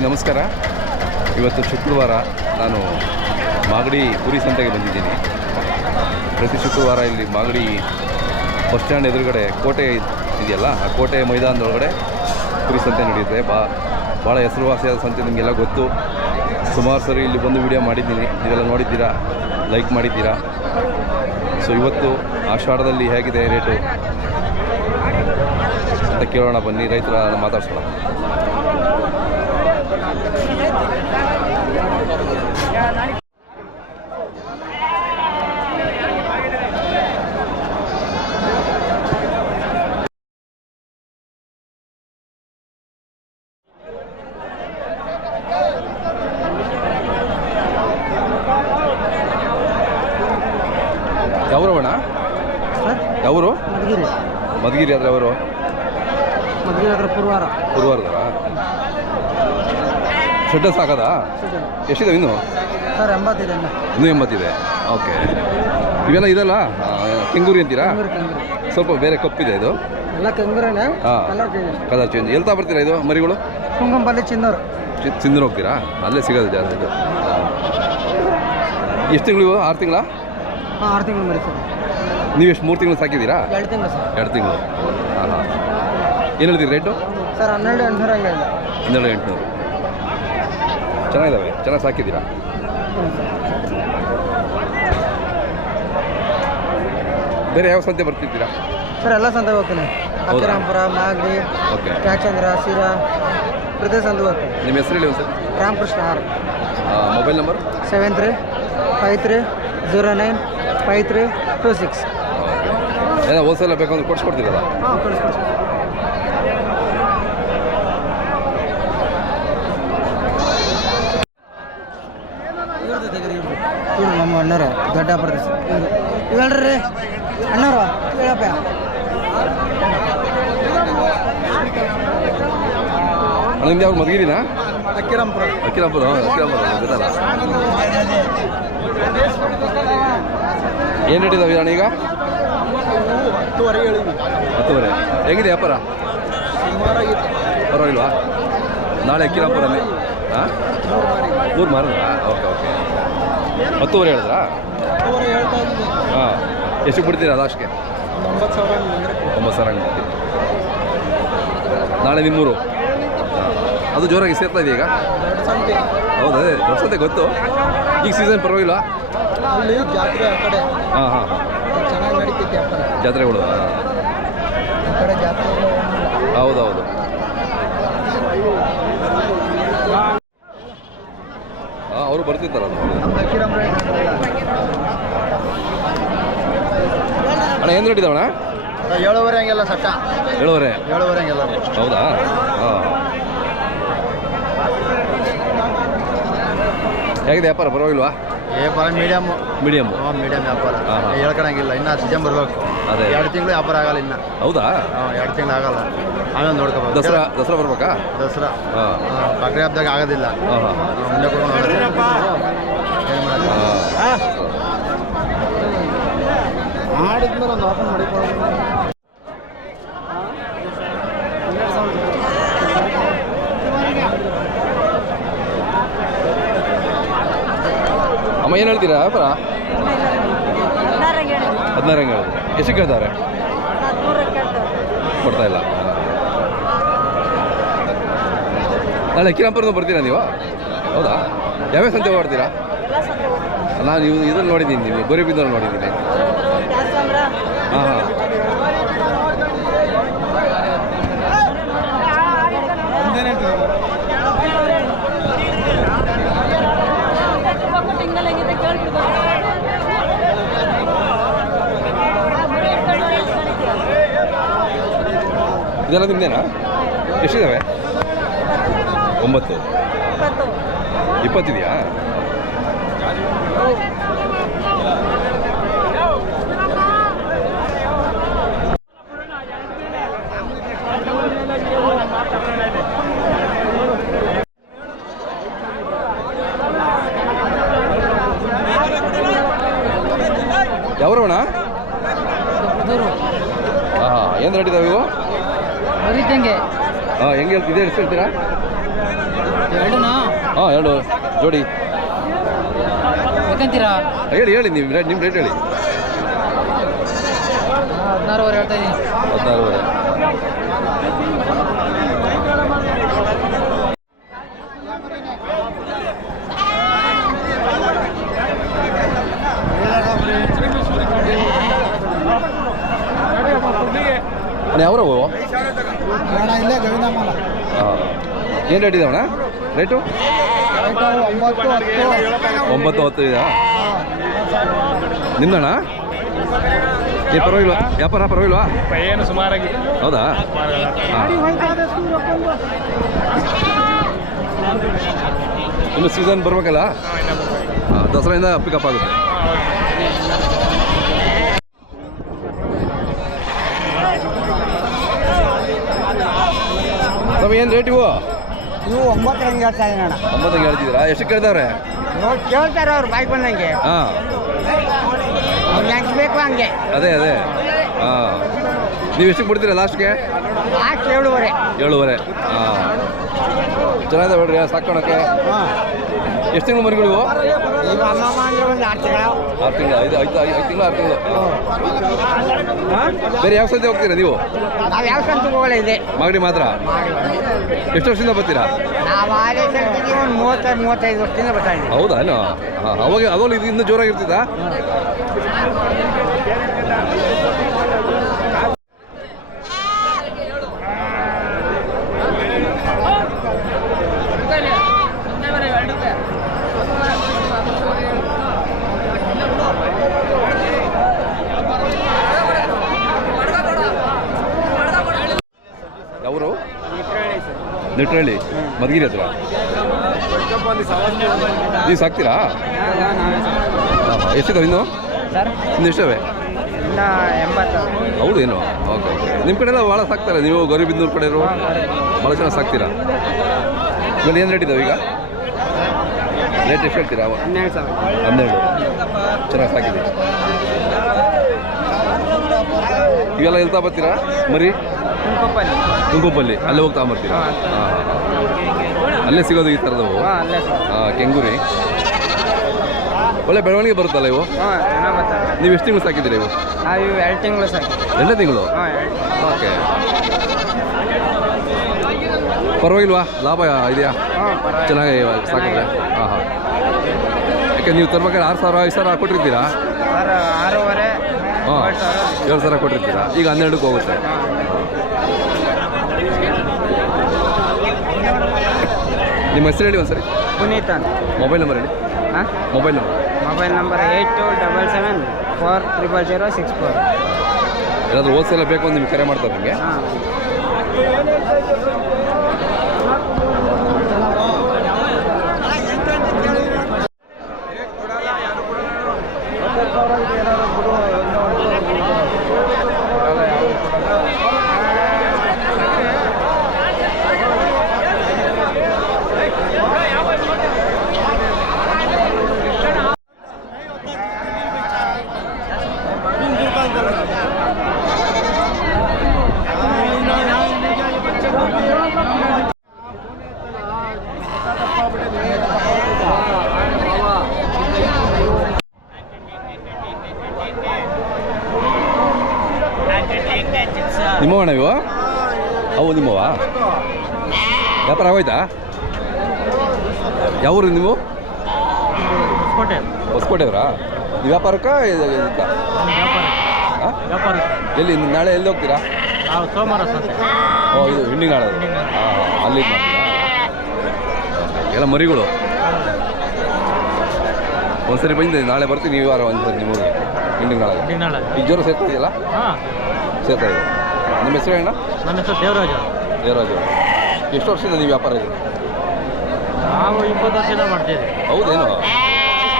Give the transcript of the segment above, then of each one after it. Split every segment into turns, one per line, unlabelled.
ನಮಸ್ಕಾರ. ಇವತ್ತು ಶುಕ್ರವಾರ ನಾನು ಮಾಗಡಿ ಪುರಿ ಸಂತೆಗೆ ಬಂದಿದ್ದೀನಿ. ಪ್ರತಿ ಶುಕ್ರವಾರ ಇಲ್ಲಿ ಮಾಗಡಿ ಬಸ್ ಸ್ಟ್ಯಾಂಡ್ ಎದುರುಗಡೆ ಕೋಟೆ ಇದೆಯಲ್ಲ, ಆ ಕೋಟೆ ಮೈದಾನದೊಳಗಡೆ ಪುರಿ ಸಂತೆ ನಡೆಯುತ್ತೆ. ಬಾ ಭಾಳ ಹೆಸರುವಾಸಿಯಾದ ಸಂತೆ ನಿಮಗೆಲ್ಲ ಗೊತ್ತು. ಸುಮಾರು ಸರಿ ಇಲ್ಲಿ ಬಂದು ವಿಡಿಯೋ ಮಾಡಿದ್ದೀನಿ. ನೀವೆಲ್ಲ ನೋಡಿದ್ದೀರಾ? ಲೈಕ್ ಮಾಡಿದ್ದೀರಾ? ಸೊ, ಇವತ್ತು ಆಷಾಢದಲ್ಲಿ ಹೇಗಿದೆ ರೇಟು? ಅಂತ ಕೇಳೋಣ ಬನ್ನಿ, ರೈತರ ಮಾತಾಡ್ಸೋಣ. ಯಾವ್ರವಣ ಯಾವರು?
ಮಧುಗಿರಿ.
ಮಧುಗಿರಿ ಆದರೆ ಅವರು
ಮಧುಗಿರಿ ಹತ್ರ ಪುರವಾರ.
ಗುರುವಾರದರ ಶೆಡ್ಡ ಸಾಕದಾ? ಎಷ್ಟಿದೆ ಇನ್ನು
ಸರ್ ಎಂಬತ್ತಿದೆ ಇನ್ನು.
ಎಂಬತ್ತಿದೆ. ಓಕೆ. ಇವೆಲ್ಲ ಇದಲ್ಲ ಕೆಂಗೂರಿ ಅಂತೀರಾ? ಸ್ವಲ್ಪ ಬೇರೆ ಕಪ್ಪಿದೆ ಇದು.
ಎಲ್ಲ ಕಂಗೂರೇನೆ. ಕಲರ್ ಚೇಂಜ್
ಎಲ್ತಾ ಬರ್ತೀರಾ ಇದು ಮರಿಗಳು?
ಕುಂಗಂಬಲ್ಲಿ ಚಿನ್ನೂರು.
ಚಿಂದ್ರ ಹೋಗ್ತೀರಾ? ಅಲ್ಲೇ ಸಿಗೋದು ಜಾಸ್ತಿ ಇದು. ಎಷ್ಟು ತಿಂಗಳು ಇವು? ಆರು ತಿಂಗಳ?
ಆರು ತಿಂಗಳು ಮರಿ ಸರ್.
ನೀವು ಎಷ್ಟು ಮೂರು ತಿಂಗಳು ಸಾಕಿದ್ದೀರಾ?
ಎರಡು ತಿಂಗಳು ಸರ್.
ಎರಡು ತಿಂಗಳು. ಹಾಂ ಹಾಂ ಏನು ಹೇಳ್ತೀರಿ ರೇಟು?
ಸರ್ ಹನ್ನೆರಡು ಎಂಟುನೂರು
ಹನ್ನೆರಡು ಎಂಟುನೂರು. ಚೆನ್ನಾಗಿದ್ದಾವೆ ಚೆನ್ನಾಗಿ ಸಾಕಿದ್ದೀರಾ? ಬೇರೆ ಯಾವ ಸಂತೆ ಬರ್ತಿದ್ದೀರಾ?
ಸರ್ ಎಲ್ಲ ಸಂತೆ ಹೋಗ್ತೀನಿ. ಅಕ್ಕಿರಾಂಪುರ ಮಾಗಡಿ
ಓಕೆ.
ಕ್ಯಾಚಂದ್ರ ಸೀರಾ ಪ್ರತಿ ಸಂತೆ ಹೋಗ್ತೀನಿ.
ನಿಮ್ಮ ಹೆಸರು ಹೇಳಿ sir
Ramakrishna R
mobile number
seven three five three zero nine five three two six.
ಏನೋ ಹೋಲ್ಸೇಲ್ ಬೇಕಂದ್ರೆ ಕೊಡ್ಸ್ಕೊಡ್ತೀರಲ್ಲ?
ಹಾಂ ಕಳಿಸ್ಕೊಡಿ ಇವ್ರು. ನಮ್ಮ ಅಣ್ಣರ ದೊಡ್ಡ ಪ್ರದೇಶ ಇವ್ರು. ಹೇಳ್ರಿ ಅಣ್ಣರು ಹೇಳಪ್ಪ
ಅಲ್ಲಿಂದ ನಿಮ್ದು ಯಾವ್ದು ಮಧುಗಿರಿನಾ?
ಅಕ್ಕಿರಾಂಪುರ
ಅಕ್ಕಿರಾಪುರ ಅಕ್ಕಿರಾಪುರ ಗೊತ್ತಲ್ಲ. ಏನು ರೇಟ್ ಇದಾವೆ ಅಣ್ಣ ಈಗ?
ಹತ್ತುವರೆ ಹೇಳಿದ್ವಿ.
ಹತ್ತುವರೆ. ಹೇಗಿದೆ ವ್ಯಾಪಾರ? ಪರವಾಗಿಲ್ವಾ? ನಾಳೆ ಅಕ್ಕಿರಾಪುರನೇ ಹಾಂ? ಮೂರು ಮಾರಿದ್ರಾ? Okay okay. ಹತ್ತುವರೆ ಹೇಳಿದ್ರಾ? ಹಾಂ. ಎಷ್ಟು ಬಿಡ್ತೀರಾ ಲಾಸ್ಟ್ಗೆ
ಒಂಬತ್ತು ಸಾವಿರ
ಒಂಬತ್ತು ಸಾವಿರ ಹಂಗೆ ನಾಳೆ ನಿಮ್ಮೂರು? ಅದು ಜೋರಾಗಿ ಸೇರ್ತಾ ಇದೆ ಈಗ? ಹೌದು? ಅದೇ ವರ್ಷತೆ ಗೊತ್ತು. ಈಗ ಸೀಸನ್ ಪರವಾಗಿಲ್ಲ ಹಾಂ ಹಾಂ ಜಾತ್ರೆಗಳು ಹೌದೌದು ಹಾಂ ಅವರು ಬರ್ತಿರ್ತಾರಲ್ಲ
ನಮ್ದು
ಅಣ್ಣ ಏನು ರೇಟ್ ಇದಾವಣ್ಣ
ಏಳುವರೆ ಹಂಗೆಲ್ಲ ಸಟ್ಟ
ಏಳುವರೆ?
ಏಳುವರೆ ಹಂಗೆಲ್ಲ.
ಹೌದಾ? ಹಾಂ. ಹೇಗಿದೆ ವ್ಯಾಪಾರ ಪರವಾಗಿಲ್ವಾ?
ಏ ಬರ ಮೀಡಿಯಮ್
ಮೀಡಿಯಮ್ಮು
ಮೀಡಿಯಂ ವ್ಯಾಪಾರ. ಹೇಳ್ಕೊಳಂಗಿಲ್ಲ ಇನ್ನ ಸೀಸನ್ ಬರ್ಬೇಕು.
ಅದೇ.
ಎರಡು ತಿಂಗಳು ವ್ಯಾಪಾರ ಆಗಲ್ಲ ಇನ್ನ.
ಹೌದಾ?
ಎರಡು ತಿಂಗಳು ಆಗಲ್ಲ. ಆಮೇಲೆ ನೋಡ್ಕೋಬೇಕು
ದಸರಾ ದಸರಾ ಬರ್ಬೇಕಾ?
ದಸರಾ.
ಹಾಂ.
ಬಕ್ರಿ ಹಬ್ಬದಾಗ ಆಗೋದಿಲ್ಲ. ಮುಂದೆ ಮಾಡಿದ್ಮೇಲೆ ಒಂದು ಓಪನ್ ಮಾಡಿಕೊಳ್ಳೋದು
ಏನು ಹೇಳ್ತೀರಾ? ವ್ಯಾಪಾರ ಹದಿನಾರು ಹಂಗೆ ಹೇಳೋದು ಎಷ್ಟು ಕೇಳ್ತಾರೆ? ಕೊಡ್ತಾ ಇಲ್ಲ. ನಾಳೆ ಕಿರಾಪುರದಿಂದ ಬರ್ತೀರಾ ನೀವು? ಹೌದಾ? ಯಾವ್ಯಾವ ಸಂತೆ ಓಡ್ತೀರಾ ನಾನು ನೀವು ಇದ್ರಲ್ಲಿ ನೋಡಿದ್ದೀನಿ ನೀವು ಗೋರಿಬಿದ್ದವ್ರು ನೋಡಿದ್ದೀನಿ. ಹಾಂ ಹಾಂ. ಇದೆಲ್ಲ ನಿಮ್ಮದೇನಾ ಎಷ್ಟಿದ್ದಾವೆ ಒಂಬತ್ತು. ಇಪ್ಪತ್ತಿದೆಯಾ? ಯಾವ್ರವಣ? ಹಾಂ ಏನು ರೇಟ್ ಇದಾವೆ ಇವು?
ಬರೀತಂಗೆ
ಹಾಂ ಹೆಂಗೆ ಎಷ್ಟು ಹೇಳ್ತೀರಾ?
ಎರಡನಾ?
ಹಾಂ ಎರಡು. ಜೋಡಿ.
ಬೇಕಂತೀರಾ
ಹೇಳಿ ಹೇಳಿ ನೀವು ರೇಟ್ ನಿಮ್ಮ ರೇಟ್ ಹೇಳಿ.
ಹದಿನಾರುವರೆ ಹೇಳ್ತಾ ಇದ್ದೀನಿ
ಹದಿನಾರುವರೆ ಯಾವ್ರವು
ಅಣ್ಣ ಇಲ್ಲೇ ಗೋವಿಂದಮ್ಮನ
ಹಾಂ ಏನು ರೇಟ್ ಇದಾವಣ ರೇಟು
ಒಂಬತ್ತು ಹತ್ತು
ಇದಾ ನಿಮ್ದಣ್ಣ? ಏ ಪರವಾಗಿಲ್ವಾ? ವ್ಯಾಪಾರ ಪರವಾಗಿಲ್ವಾ?
ಏನು ಸುಮಾರಾಗಿ
ಹೌದಾ? ಇನ್ನು ಸೀಸನ್ ಬರಬೇಕಲ್ಲ? ದಸರಾಯಿಂದ ಪಿಕಪ್ ಆಗುತ್ತೆ. ಏನು ರೇಟ್ ಇವು?
ನೀವು ಒಂಬತ್ತು ಹಂಗೆ ಹೇಳ್ತಾ ಇದ್ದೀನಿ ಅಣ್ಣ
ಒಂಬತ್ತಿಗೆ ಹೇಳ್ತಿದ್ದೀರಾ? ಎಷ್ಟು ಕೇಳ್ತಾವ್ರೆ?
ನೋಡಿ ಕೇಳ್ತಾರೆ ಅವ್ರು ಬಾಯ್ಗೆ ಬಂದಂಗೆ.
ಹಾಂ.
ಅವ್ರಿಗೆ ಹೆಂಗೆ ಬೇಕು ಹಂಗೆ.
ಅದೇ ಅದೇ. ಹಾಂ. ನೀವು ಎಷ್ಟು ಬಿಡ್ತೀರಾ ಲಾಸ್ಟ್ಗೆ
ಲಾಸ್ಟ್ ಏಳುವರೆ.
ಏಳುವರೆ. ಹಾಂ. ಚೆನ್ನಾಗಿದೆ ಬಿಡ್ರಿ ಸಾಕೋಣಕ್ಕೆ
ಹಾಂ.
ಎಷ್ಟು ತಿಂಗಳು ಮರಿಗಳು
ಆರು ತಿಂಗಳ,
ಐದು ಐದು ಐದು ತಿಂಗಳು, ಆರು ತಿಂಗಳು. ಬೇರೆ ಯಾವ ಸಂತೆ ಹೋಗ್ತೀರಾ ನೀವು?
ನಾವು ಇದೆ
ಮಾಗಡಿ ಮಾತ್ರ? ಎಷ್ಟು ವರ್ಷದಿಂದ ಬರ್ತೀರಾ?
ನಾವು ಆಲೇ ಸಂತಿಗೆ ಒಂದು ಮೂವತ್ತ ಮೂವತ್ತೈದು ವರ್ಷದಿಂದ
ಹೌದಾ ಅವಾಗ ಅವಾಗ ಇದು ಇನ್ನೂ ಜೋರಾಗಿರ್ತಿದ್ದಾ ಯಾವರು ನಿಟ್ರಳ್ಳಿ ಮಧುಗಿರಿ ಹತ್ರ. ನೀವು ಸಾಕ್ತೀರಾ? ಎಷ್ಟಿದಾವೆ ಇನ್ನು? ಇನ್ನು ಎಷ್ಟವೆ?
ಹೌದು
ಏನು? Okay okay. ನಿಮ್ಮ ಕಡೆ ಎಲ್ಲ ಭಾಳ ಸಾಕ್ತಾರೆ ನೀವು ಗರಿಬಿಂದೂರ್ ಕಡೆ. ಇರುವ ಭಾಳ ಚೆನ್ನಾಗಿ ಸಾಕ್ತೀರಾ? ಇವಾಗ ಏನು ರೇಟ್ ಇದಾವೆ ಈಗ? ರೇಟ್ ಎಷ್ಟು ಹೇಳ್ತೀರಾ?
ಹನ್ನೆರಡು
ಚೆನ್ನಾಗಿ ಸಾಕಿದೆ ಇವೆಲ್ಲ ಎಲ್ತಾ ಬರ್ತೀರಾ? ಮರಿ?
ಕುಂಕೊಪ್ಪಲ್ಲಿ
ಕುಂಕುಪಲ್ಲಿ ಅಲ್ಲೇ ಹೋಗಿ ತಗೊಂಬರ್ತೀರಾ ಹಾಂ. ಹಾಂ ಅಲ್ಲೇ ಸಿಗೋದು ಈ ಥರದವು ಕೆಂಗೂರಿ. ಒಳ್ಳೆ ಬೆಳವಣಿಗೆ ಬರುತ್ತಲ್ಲ ಇವು? ನೀವು ಎಷ್ಟು ತಿಂಗಳು ಸಾಕಿದ್ದೀರಿ ಇವು?
ಎರಡು ತಿಂಗಳು ಸಾಕಿ
ಎರಡೇ ತಿಂಗಳು. ಓಕೆ. ಪರವಾಗಿಲ್ವಾ? ಲಾಭ ಇದೆಯಾ? ಚೆನ್ನಾಗಿ ಸಾಕಿದ್ರೆ. ಹಾಂ ಹಾಂ. ಯಾಕೆ ನೀವು ತರ್ಬೇಕಾದ್ರೆ ಆರು ಸಾವಿರ ಐದು ಸಾವಿರ ಕೊಟ್ಟಿರ್ತೀರಾ?
ಆರೂವರೆ
ಹಾಂ.
ಏಳು ಸಾವಿರ.
ಕೊಟ್ಟಿರ್ತೀರಾ? ಈಗ ಹನ್ನೆರಡಕ್ಕೆ ಹೋಗುತ್ತೆ. ನಿಮ್ಮ ಹೆಸರು ಹೇಳಿ ಒಂದ್ಸರಿ.
ಪುನೀತ್ ಅಂತ.
ಮೊಬೈಲ್ ನಂಬರ್ ಹೇಳಿ.
ಹಾಂ
mobile number
mobile number eight two double seven four triple zero six four.
ಏನಾದರೂ ಹೋಲ್ಸೇಲ್ ಬೇಕು ಅಂತ ನಿಮ್ಗೆ ಕರೆ ಮಾಡ್ತಾರೆ ನಿಮಗೆ
ಹಾಂ.
ನಿಮ್ಮವಣ್ಣ ಇವು? ಅವು ನಿಮ್ಮವ? ವ್ಯಾಪಾರ ಆಗೋಯ್ತಾ? ಯಾವೂರು ನೀವು?
ಹೊಸಕೋಟೆ.
ಅವರಾ ನೀವು ವ್ಯಾಪಾರಕ್ಕ ಎಲ್ಲಿ ನಾಳೆ ಎಲ್ಲಿ ಹೋಗ್ತೀರಾ?
ಸೋಮವಾರ
ಓ ಇದು ಹಿಂಡಿ ನಾಳೆ. ಅಲ್ಲಿ ಎಲ್ಲ ಮರಿಗಳು. ಒಂದ್ಸರಿ ಬಂದಿದೆ ನಾಳೆ ಬರ್ತೀನಿ ಈ ವಾರ ಒಂದ್ಸರಿ ನಿಮ್ಮ ಹಿಂಡಿ ನಾಳೆ. ಈಗ ಜೋರು ಸೇರ್ತಾ ಇದೆಯಲ್ಲ?
ಹಾಂ.
ಸೇರ್ತಾ ಇದೆ ನಿಮ್ಮ ಹೆಸರು ಅಣ್ಣ
ನನ್ನ ಹೆಸರು ದೇವರಾಜ.
ದೇವರಾಜು. ಎಷ್ಟು ವರ್ಷದಿಂದ ನೀವು ವ್ಯಾಪಾರ ಇದೆ?
ನಾವು ಇಪ್ಪತ್ತು ವರ್ಷದಿಂದ ಮಾಡ್ತೀವಿ
ಹೌದೇನು?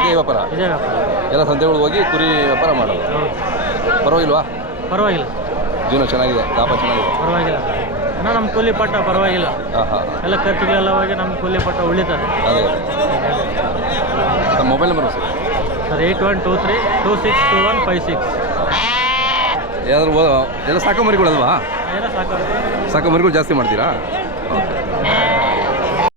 ಇದೇ ವ್ಯಾಪಾರ?
ಇದೇ ವ್ಯಾಪಾರ.
ಎಲ್ಲ ಸಂತೆಗಳು ಹೋಗಿ ಕುರಿ ವ್ಯಾಪಾರ ಮಾಡೋದು.
ಹೌದು.
ಪರವಾಗಿಲ್ವಾ?
ಪರವಾಗಿಲ್ಲ.
ಜೀವನ ಚೆನ್ನಾಗಿದೆ ಲಾಭ ಚೆನ್ನಾಗಿದೆ.
ಪರವಾಗಿಲ್ಲ. ಅಣ್ಣ ನಮ್ಮ ಕೂಲಿ ಪಟ್ಟ ಪರವಾಗಿಲ್ಲ.
ಹಾಂ ಹಾಂ.
ಎಲ್ಲ ಖರ್ಚುಗಳೆಲ್ಲ ಹೋಗಿ ನಮ್ಮ ಕೂಲಿ ಪಟ್ಟ ಉಳಿತದೆ.
ಅದೇ. ನಮ್ಮ mobile number sir?
Sir eight one two three two six two one five six
ಯಾವ್ದಾದ್ರು ಎಲ್ಲ ಸಾಕು ಮರಿಗಳಲ್ವಾ ಸಾಕು ಮರಿಗಳು ಜಾಸ್ತಿ ಮಾಡ್ತೀರಾ? ಓಕೆ.